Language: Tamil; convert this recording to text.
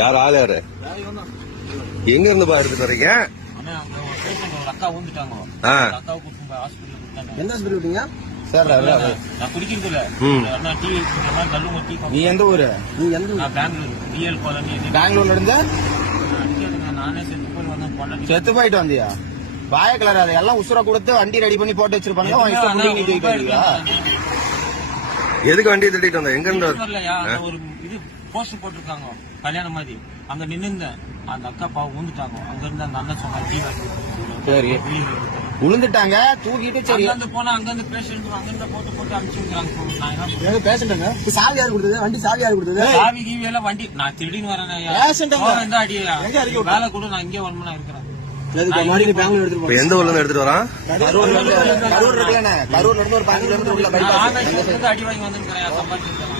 யார் ஆள் யாரு? எங்க இருந்து பா எடுத்துட்டு வரீங்க? அக்கா வந்துட்டாங்க. எந்த ஹாஸ்பிட்டல் விட்டீங்க சார்? நான் குடிக்கிறதுல நீ எந்த ஊரு? நீ எந்த ஊர்? Bangalore DL colony. பெங்களூர்ல இருந்து நானே செத்து போய் வந்தேன். செத்து போயிட்டு வந்தியா? பாய கலர் அதை எல்லாம் உசுர கொடுத்து வண்டி ரெடி பண்ணி போட்டு வச்சிருப்பாங்க. எதுக்கு வண்டி தட்டிட்டு வந்த? எங்க இருந்து ஒரு இது போஸ்டர் போட்டிருக்காங்க கல்யாணம் மாதிரி. அங்க நின்னுந்தேன். அந்த அக்கா பாவம் விழுந்துட்டாங்க. அங்க இருந்து அந்த அண்ணன் சொன்னாங்க சரி விழுந்துட்டாங்க தூக்கிட்டு. சரி அங்க போனா அங்க இருந்து பேஷண்ட் அங்க இருந்து போட்டு அனுப்பிச்சுட்டாங்க. பேஷண்ட்டுங்க சாவி யாரு கொடுத்தது? வண்டி சாவி யாரு கொடுத்தது? சாவி கீவி எல்லாம் வண்டி நான் திருடின்னு வரேன். வேலை கூட நான் இங்கே 1 மணி நேரம் இருக்கிறேன். எந்த ஊர்ல இருந்து எடுத்துட்டு வரான்? கரூர்ல இருந்து ஒரு 5 கிலோமீட்டர் உள்ள அடி வாங்கி வந்துருக்கேன். சம்பாதிச்சிருக்கேன்.